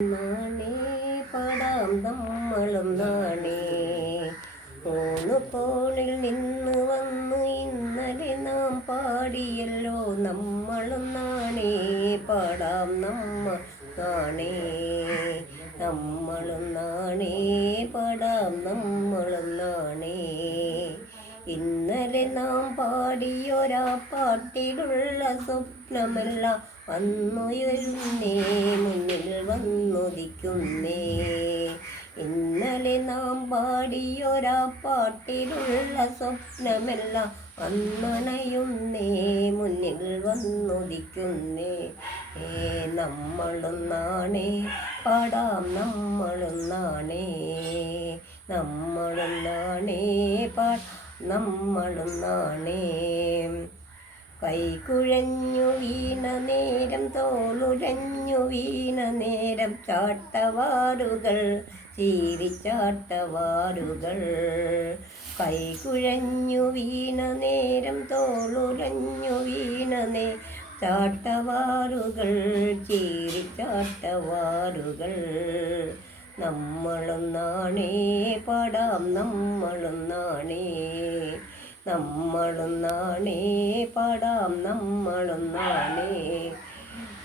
നാണേ പാടാം നമ്മളും നാണേ ഓണുപോളിൽ നിന്ന് വന്ന് ഇന്നലെ നാം പാടിയല്ലോ നമ്മളും നാണേ പാടാം നാണേ നമ്മളും നാണേ പാടാം നമ്മളും നാണേ ഇന്നലെ നാം പാടിയൊരാ പാട്ടിലുള്ള സ്വപ്നമെല്ലാം വന്നുയരുന്നേ മുന്നിൽ വന്നുദിക്കുന്നേ ഇന്നലെ നാം പാടിയൊരാ പാട്ടിലുള്ള സ്വപ്നമെല്ലാം വന്നണയുന്നേ മുന്നിൽ വന്നുദിക്കുന്നേ നമ്മളൊന്നാണേ പാടാം നമ്മളൊന്നാണേ നമ്മളൊന്നാണേ നമ്മളൊന്നാണേ കൈകുഴഞ്ഞു വീണ നേരം തോളുഴഞ്ഞു വീണ നേരം ചാട്ടവാറുകൾ ചീരിച്ചാട്ടവാറുകൾ കൈകുഴഞ്ഞു വീണ നേരം തോളുഴഞ്ഞു വീണ ചാട്ടവാറുകൾ ചീരിച്ചാട്ടവാറുകൾ നമ്മളൊന്നാണേ പാടാം നമ്മളൊന്നാണേ നമ്മളൊന്നാണേ പാടാം നമ്മളൊന്നാണേ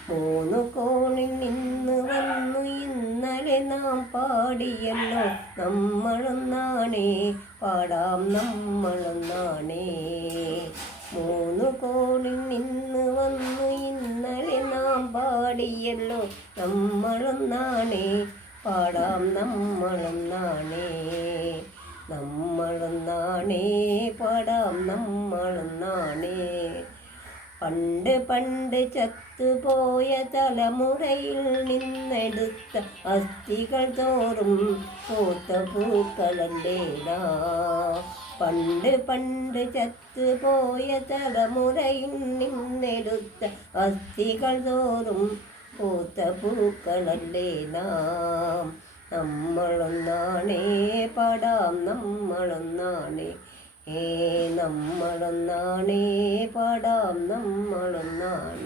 മൂന്നു കോണിൽ നിന്ന് വന്നു ഇന്നലെ നാം പാടിയല്ലോ നമ്മളൊന്നാണേ പാടാം നമ്മളൊന്നാണേ മൂന്നു കോണിൽ നിന്ന് വന്നു ഇന്നലെ നാം പാടിയല്ലോ നമ്മളൊന്നാണേ പാടാം നമ്മളൊന്നാണേ നമ്മളൊന്നാണേ പാടാം നമ്മളൊന്നാണേ പണ്ട് പണ്ട് ചത്തുപോയ തലമുറയിൽ നിന്നെടുത്ത അസ്ഥികൾ തോറും പൂത്ത പൂക്കളല്ലേടാ പണ്ട് പണ്ട് ചത്തുപോയ തലമുറയിൽ നിന്നെടുത്ത അസ്ഥികൾ തോറും പൂത്ത പൂക്കളല്ലേ നാം നമ്മളൊന്നാണേ പാടാം നമ്മളൊന്നാണേ നമ്മളൊന്നാണേ പാടാം നമ്മളൊന്നാണേ